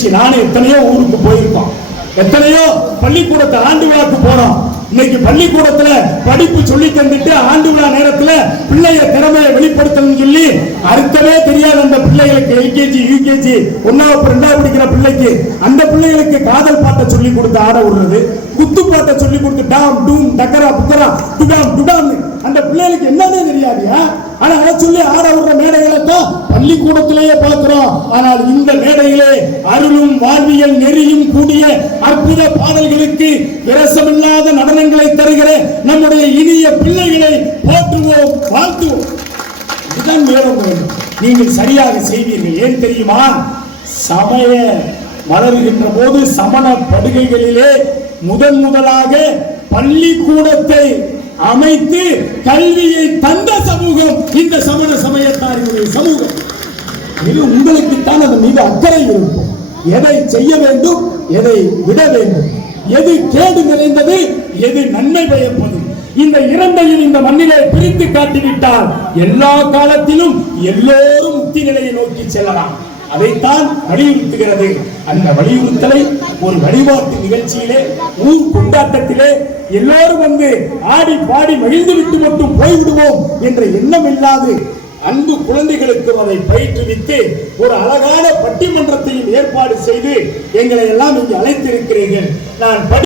நிகழ்ச்சி. நானும் எத்தனையோ ஊருக்கு போயிருக்கோம், எத்தனையோ பள்ளிக்கூடத்தை ஆண்டு விழாக்கு போறோம். இன்னைக்கு பள்ளிக்கூடத்துல படிப்பு சொல்லி தந்துட்டு ஆண்டு விழா நேரத்துல பிள்ளைய திறமையை வெளிப்படுத்தணும் சொல்லி அர்த்தமே தெரியாத அந்த பிள்ளைகளுக்கு எல்கேஜி யூகேஜி 1வது 2வது படிக்கிற பிள்ளைக்கு அந்த பிள்ளைகளுக்கு காதல் பாட்டை சொல்லி கொடுத்து ஆட விடுறது, குத்து பாட்டை சொல்லி கொடுத்து டாம் டூம் டக்கரா புக்கரா டுடாம் டுடாம் அந்த பிள்ளைகளுக்கு என்னன்னே தெரியாதியா. ஆனா அதை சொல்லி ஆட விடுற மேடைகளை தான் பள்ளிக்கூடத்திலேயே பார்க்கிறோம். ஆனால் இந்த மேடையிலே அருளும் வாழ்வியல் நெறியும் கூடிய அற்புத பாடல்களுக்கு விரசமில்லாத நடனங்களை தருகிற நம்முடைய இனிய பிள்ளைகளை போற்றுவோம், வாழ்த்துவோம். இதுதான் வேணும். நீங்கள் சரியாக செய்வீர்கள். ஏன் தெரியுமா? சமய வளர்கின்ற போது சமண படுகைகளிலே முதலாக பள்ளிக்கூடத்தை அமைத்து கல்வியை தந்த சமூகம் இந்த சமண சமயத்தாரினுடைய சமூகம். இது உங்களுக்குத்தான் அதன் மீது அக்கறை இருக்கும். எதை செய்ய வேண்டும், எதை விட வேண்டும், எது கேடு நிறைந்தது, எது நன்மை பயப்பது, இந்த இரண்டையும் இந்த மண்ணிலே பிரித்து காட்டிவிட்டால் எல்லா காலத்திலும் எல்லோரும் முக்தி நிலையை நோக்கி செல்லலாம். அதைத்தான் வலியுறுத்துகிறது. அந்த வலியுறுத்தலை ஒரு வழிபாட்டு நிகழ்ச்சியிலே, ஊர் கொண்டாட்டத்திலே எல்லோரும் வந்து ஆடி பாடி மகிழ்ந்து விட்டு மட்டும் போய்விடுவோம் என்ற எண்ணம் இல்லாது அன்பு குழந்தைகளுக்கு அதை பயிற்றுவித்து ஒரு அழகான பட்டிமன்றத்தையும் ஏற்பாடு செய்து எங்களை எல்லாம் இங்கு அழைத்திருக்கிறீர்கள். நான்